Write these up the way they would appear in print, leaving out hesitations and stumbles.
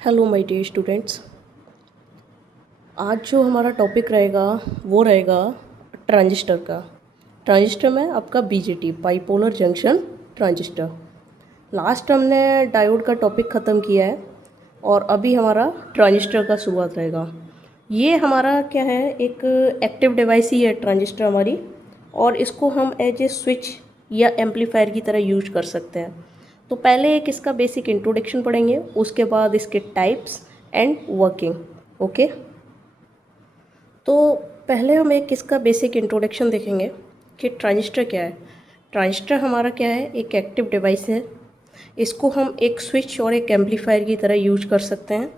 Hello my dear students. आज जो हमारा टॉपिक रहेगा वो रहेगा ट्रांजिस्टर का। ट्रांजिस्टर में आपका BJT bipolar junction transistor. Last हमने डायोड का टॉपिक ख़त्म किया है और अभी हमारा ट्रांजिस्टर का शुरुआत रहेगा। ये हमारा क्या है, एक एक्टिव डिवाइस ही है ट्रांजिस्टर हमारी, और इसको हम एज ए स्विच या एम्पलीफायर की तरह यूज कर सकते हैं। तो पहले एक इसका बेसिक इंट्रोडक्शन पढ़ेंगे, उसके बाद इसके टाइप्स एंड वर्किंग। ओके, तो पहले हम एक इसका बेसिक इंट्रोडक्शन देखेंगे कि ट्रांजिस्टर क्या है। ट्रांजिस्टर हमारा क्या है, एक एक्टिव डिवाइस है। इसको हम एक स्विच और एक एम्पलीफायर की तरह यूज कर सकते हैं।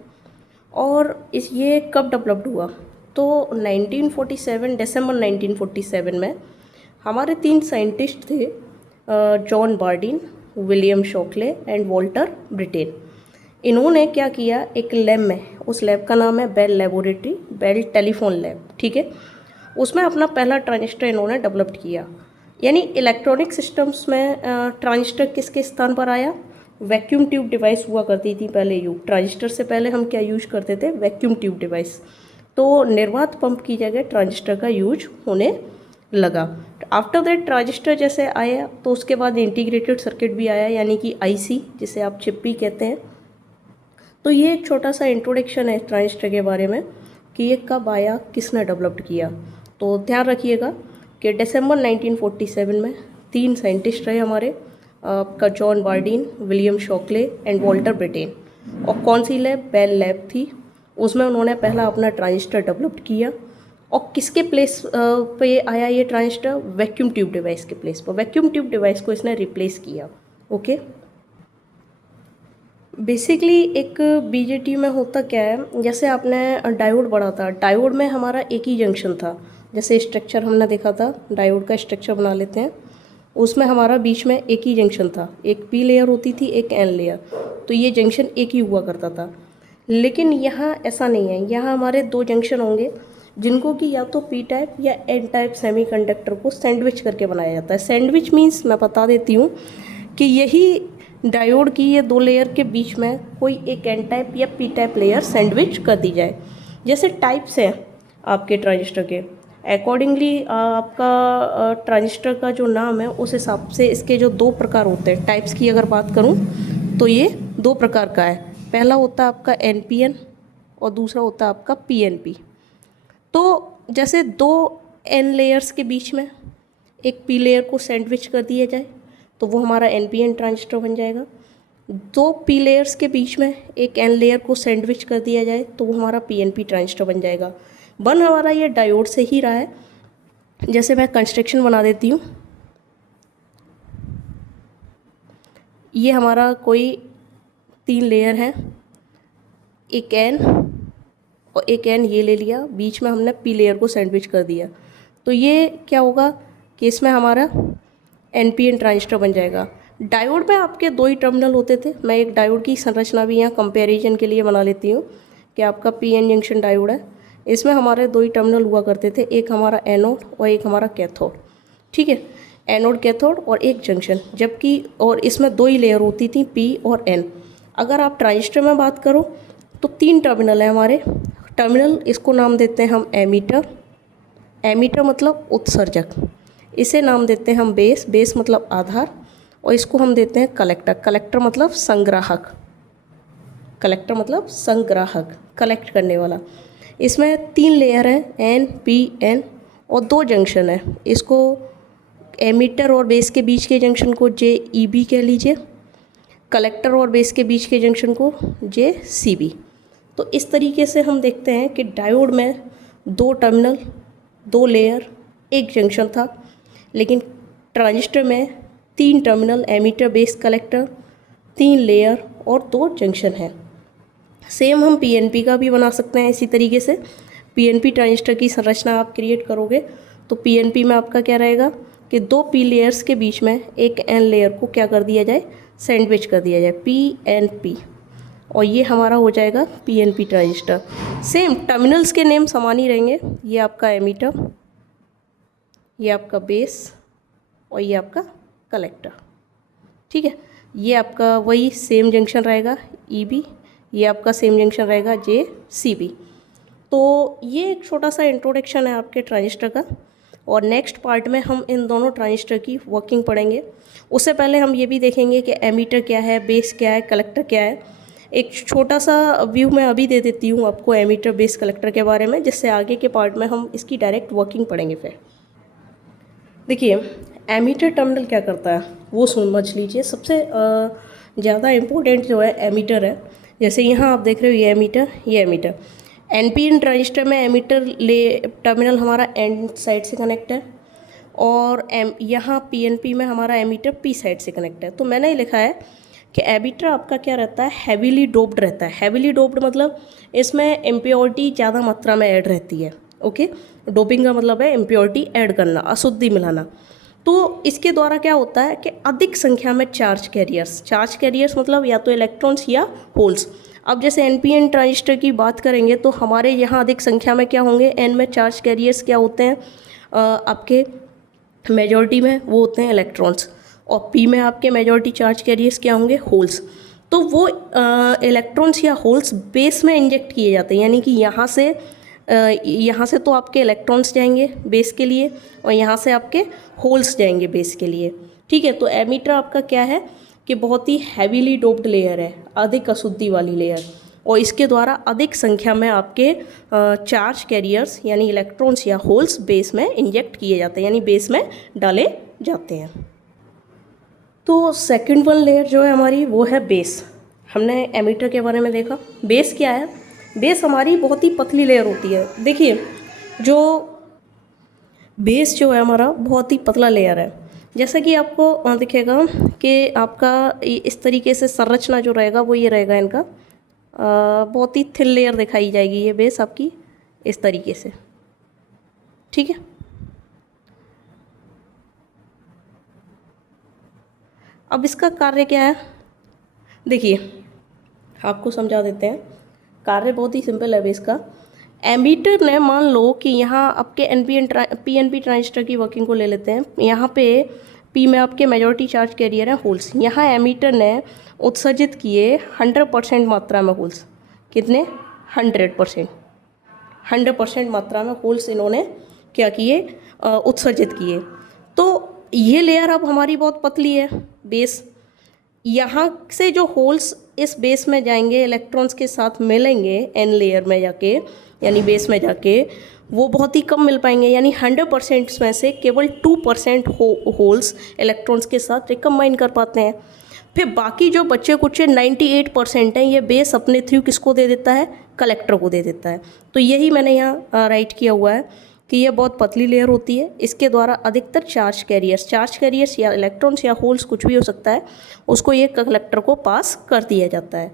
और ये कब डेवलप्ड हुआ, तो 1947 दिसंबर 1947 में हमारे 3 साइंटिस्ट थे, John Bardeen, William Shockley and Walter Britain. इन्होंने क्या किया, एक लैब में, उस लैब का नाम है Bell laboratory, Bell telephone lab, ठीक है। उसमें अपना पहला ट्रांजिस्टर इन्होंने डेवलप्ड किया। यानी इलेक्ट्रॉनिक सिस्टम्स में ट्रांजिस्टर किसके स्थान पर आया? वैक्यूम ट्यूब डिवाइस हुआ करती थी पहले युग। ट्रांजिस्टर से पहले हम क्या यूज करते थे? Vacuum tube device. तो निर्वात पंप की जगह ट्रांजिस्टर का यूज होने लगा। आफ्टर दैट ट्रांजिस्टर जैसे आया तो उसके बाद इंटीग्रेटेड सर्किट भी आया, यानी कि आईसी, जिसे आप चिप भी कहते हैं। तो ये एक छोटा सा इंट्रोडक्शन है ट्रांजिस्टर के बारे में कि ये कब आया, किसने डेवलप्ड किया। तो ध्यान रखिएगा कि दिसंबर 1947 में 3 साइंटिस्ट रहे हमारे, आपका John Bardeen, William Shockley and Walter Britain. और कौन सी लैब? बेल लैब थी। उसमें उन्होंने पहला अपना ट्रांजिस्टर डेवलप्ड किया। और किसके प्लेस पे आया ये ट्रांजिस्टर? वैक्यूम ट्यूब डिवाइस के प्लेस पर। वैक्यूम ट्यूब डिवाइस को इसने रिप्लेस किया। ओके, बेसिकली एक बीजेटी में होता क्या है, जैसे आपने डायोड पढ़ा था, डायोड में हमारा एक ही जंक्शन था। जैसे स्ट्रक्चर हमने देखा था, डायोड का स्ट्रक्चर बना लेते हैं, उसमें हमारा बीच में एक ही जंक्शन था। एक पी लेयर होती थी, एक एन लेयर, तो ये जंक्शन एक ही हुआ करता था। लेकिन यहाँ ऐसा नहीं है, यहाँ हमारे 2 जंक्शन होंगे जिनको कि या तो पी टाइप या एन टाइप सेमीकंडक्टर को सैंडविच करके बनाया जाता है। सैंडविच मीन्स, मैं बता देती हूँ कि यही डायोड की ये 2 लेयर के बीच में कोई एक एन टाइप या पी टाइप लेयर सैंडविच कर दी जाए। जैसे टाइप्स हैं आपके ट्रांजिस्टर के, अकॉर्डिंगली आपका ट्रांजिस्टर का जो नाम है उस हिसाब से इसके जो 2 प्रकार होते हैं, टाइप्स की अगर बात करूं तो ये 2 प्रकार का है। पहला होता है आपका एनपीएन और दूसरा होता है आपका पीएनपी। तो जैसे 2 एन लेयर्स के बीच में एक पी लेयर को सैंडविच कर दिया जाए तो वो हमारा एनपीएन ट्रांजिस्टर बन जाएगा। 2 पी लेयर्स के बीच में एक एन लेयर को सैंडविच कर दिया जाए तो वो हमारा पीएनपी ट्रांजिस्टर बन जाएगा। बन हमारा ये डायोड से ही रहा है। जैसे मैं कंस्ट्रक्शन बना देती हूँ, ये हमारा कोई 3 लेयर है, एक एन और एक एन ये ले लिया, बीच में हमने पी लेयर को सैंडविच कर दिया। तो ये क्या होगा कि इसमें हमारा एनपीएन ट्रांजिस्टर बन जाएगा। डायोड में आपके 2 ही टर्मिनल होते थे। मैं एक डायोड की संरचना भी यहाँ कंपैरिजन के लिए बना लेती हूँ कि आपका पीएन जंक्शन डायोड है। इसमें हमारे 2 ही टर्मिनल हुआ करते थे, एक हमारा एनोड और एक हमारा कैथोड, ठीक है। एनोड कैथोड और एक जंक्शन, जबकि और इसमें 2 ही लेयर होती थी, पी और एन। अगर आप ट्रांजिस्टर में बात करो तो 3 टर्मिनल है हमारे। टर्मिनल, इसको नाम देते हैं हम एमीटर। एमीटर मतलब उत्सर्जक। इसे नाम देते हैं हम बेस। बेस मतलब आधार। और इसको हम देते हैं कलेक्टर। कलेक्टर मतलब संग्राहक। कलेक्टर मतलब संग्राहक, कलेक्ट करने वाला। इसमें 3 लेयर हैं, एन, पी, एन, और 2 जंक्शन है। इसको एमीटर और बेस के बीच के जंक्शन को जे ई बी कह लीजिए, कलेक्टर और बेस के बीच के जंक्शन को जे सी बी। तो इस तरीके से हम देखते हैं कि डायोड में 2 टर्मिनल, 2 लेयर, एक जंक्शन था। लेकिन ट्रांजिस्टर में 3 terminal, emitter, base, collector, 3 layer और 2 जंक्शन है। सेम हम पीएनपी का भी बना सकते हैं इसी तरीके से। पीएनपी ट्रांजिस्टर की संरचना आप क्रिएट करोगे तो पीएनपी में आपका क्या रहेगा कि 2 पी लेयर्स के बीच में एक एन लेयर को क्या कर दिया जाए? सैंडविच कर दिया जाए, पीएनपी। और ये हमारा हो जाएगा पीएनपी ट्रांजिस्टर। सेम टर्मिनल्स के नेम समान ही रहेंगे। ये आपका एमीटर, ये आपका बेस और ये आपका कलेक्टर, ठीक है। ये आपका वही सेम जंक्शन रहेगा, ई बी। ये आपका सेम जंक्शन रहेगा JCB। तो ये एक छोटा सा इंट्रोडक्शन है आपके ट्रांजिस्टर का, और नेक्स्ट पार्ट में हम इन दोनों ट्रांजिस्टर की वर्किंग पढ़ेंगे। उससे पहले हम ये भी देखेंगे कि एमीटर क्या है, बेस क्या है, कलेक्टर क्या है। एक छोटा सा व्यू मैं अभी दे देती हूँ आपको एमीटर, बेस, कलेक्टर के बारे में, जिससे आगे के पार्ट में हम इसकी डायरेक्ट वर्किंग पढ़ेंगे। फिर देखिए एमीटर टर्मिनल क्या करता है वो समझ लीजिए। सबसे ज़्यादा इम्पोर्टेंट जो है एमीटर है। जैसे यहाँ आप देख रहे हो ये एमीटर, ये एमीटर। NPN ट्रांजिस्टर में एमीटर टर्मिनल हमारा एंड साइड से कनेक्ट है, और यहाँ PNP में हमारा एमीटर P साइड से कनेक्ट है। तो मैंने ये लिखा है कि एमीटर आपका क्या रहता है, हैवीली डोप्ड रहता है। हैवीली डोप्ड मतलब इसमें इम्प्योरिटी ज़्यादा मात्रा में ऐड रहती है। ओके, डोपिंग का मतलब है इम्प्योरिटी ऐड करना, अशुद्धि मिलाना। तो इसके द्वारा क्या होता है कि अधिक संख्या में चार्ज कैरियर्स मतलब या तो इलेक्ट्रॉन्स या होल्स। अब जैसे NPN ट्रांजिस्टर की बात करेंगे तो हमारे यहाँ अधिक संख्या में क्या होंगे, N में चार्ज कैरियर्स क्या होते हैं, आपके मेजॉरिटी में वो होते हैं इलेक्ट्रॉन्स, और P में आपके मेजॉरिटी चार्ज कैरियर्स क्या होंगे, होल्स। तो वो इलेक्ट्रॉन्स या होल्स बेस में इंजेक्ट किए जाते हैं, यानी कि यहाँ से तो आपके इलेक्ट्रॉन्स जाएंगे बेस के लिए, और यहाँ से आपके होल्स जाएंगे बेस के लिए। ठीक है, तो एमीटर आपका क्या है कि बहुत ही हैवीली डोप्ड लेयर है, अधिक अशुद्धि वाली लेयर, और इसके द्वारा अधिक संख्या में आपके चार्ज कैरियर्स यानी इलेक्ट्रॉन्स या होल्स बेस में इंजेक्ट किए जाते हैं, यानी बेस में डाले जाते हैं। तो सेकंड वन लेयर जो है हमारी वो है बेस। हमने एमीटर के बारे में देखा। बेस क्या है, बेस हमारी बहुत ही पतली लेयर होती है। देखिए जो बेस जो है हमारा बहुत ही पतला लेयर है। जैसा कि आपको दिखेगा कि आपका इस तरीके से संरचना जो रहेगा वो ये रहेगा इनका, बहुत ही थिन लेयर दिखाई जाएगी ये बेस आपकी इस तरीके से। ठीक है, अब इसका कार्य क्या है देखिए, आपको समझा देते हैं। कार्य बहुत ही सिंपल है बेस का। एमीटर ने मान लो कि यहाँ आपके PNP ट्रांजिस्टर की वर्किंग को ले लेते हैं। यहाँ पे P में आपके मेजॉरिटी चार्ज कैरियर है होल्स। यहाँ एमीटर ने उत्सर्जित किए 100% मात्रा में होल्स। कितने, 100% मात्रा में होल्स इन्होंने क्या किए, उत्सर्जित किए। तो ये लेयर अब हमारी बहुत पतली है बेस। यहाँ से जो होल्स इस बेस में जाएंगे, इलेक्ट्रॉन्स के साथ मिलेंगे N लेयर में जाके, यानी बेस में जाके, वो बहुत ही कम मिल पाएंगे। यानी 100% में से केवल 2% होल्स इलेक्ट्रॉन्स के साथ रिकम्बाइन कर पाते हैं। फिर बाकी जो बच्चे कुछ 98% हैं, ये बेस अपने थ्रू किसको दे देता है, कलेक्टर को दे देता है। तो यही मैंने यहाँ राइट किया हुआ है कि ये बहुत पतली लेयर होती है। इसके द्वारा अधिकतर चार्ज कैरियर्स या इलेक्ट्रॉन्स या होल्स कुछ भी हो सकता है, उसको ये कलेक्टर को पास कर दिया जाता है।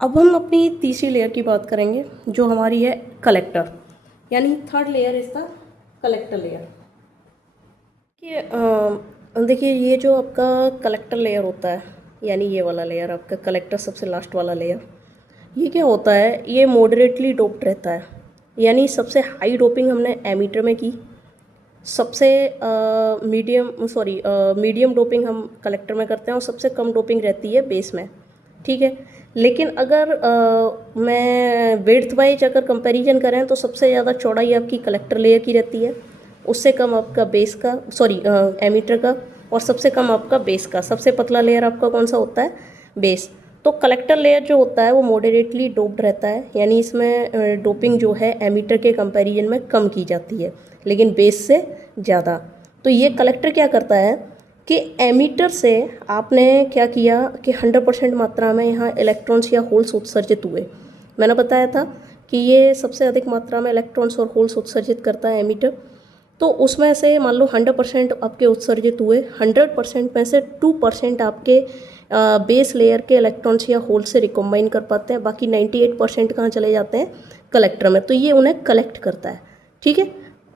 अब हम अपनी तीसरी लेयर की बात करेंगे जो हमारी है कलेक्टर, यानी third layer is the collector layer. देखिए ये जो आपका कलेक्टर लेयर होता है, यानी ये वाला लेयर आपका कलेक्टर, सबसे लास्ट वाला लेयर, ये क्या होता है, ये मॉडरेटली डोप्ड रहता है। यानी सबसे हाई डोपिंग हमने एमीटर में की, सबसे मीडियम डोपिंग हम कलेक्टर में करते हैं, और सबसे कम डोपिंग रहती है बेस में। ठीक है, लेकिन अगर मैं विड्थ वाइज अगर कंपैरिजन करें तो सबसे ज़्यादा चौड़ाई आपकी कलेक्टर लेयर की रहती है, उससे कम आपका बेस का, एमीटर का, और सबसे कम आपका बेस का। सबसे पतला लेयर आपका कौन सा होता है, बेस। तो कलेक्टर लेयर जो होता है वो मॉडरेटली डोप्ड रहता है, यानी इसमें डोपिंग जो है एमीटर के कंपैरिजन में कम की जाती है, लेकिन बेस से ज़्यादा। तो ये कलेक्टर क्या करता है कि एमीटर से आपने क्या किया कि 100% मात्रा में यहाँ इलेक्ट्रॉन्स या होल्स उत्सर्जित हुए। मैंने बताया था कि ये सबसे अधिक मात्रा में इलेक्ट्रॉन्स और होल्स उत्सर्जित करता है एमीटर। तो उसमें से मान लो 100% आपके उत्सर्जित हुए, 100% में से 2% आपके बेस लेयर के इलेक्ट्रॉन्स या होल से रिकम्बाइन कर पाते हैं, बाकी 98% कहाँ चले जाते हैं, कलेक्टर में। तो ये उन्हें कलेक्ट करता है। ठीक है,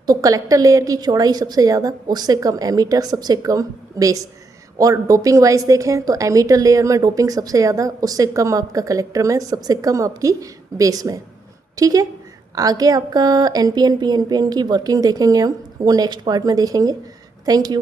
तो कलेक्टर लेयर की चौड़ाई सबसे ज़्यादा, उससे कम एमीटर, सबसे कम बेस। और डोपिंग वाइज देखें तो एमीटर लेयर में डोपिंग सबसे ज़्यादा, उससे कम आपका कलेक्टर में, सबसे कम आपकी बेस में। ठीक है, आगे आपका NPN PNPN की वर्किंग देखेंगे हम, वो नेक्स्ट पार्ट में देखेंगे। Thank you.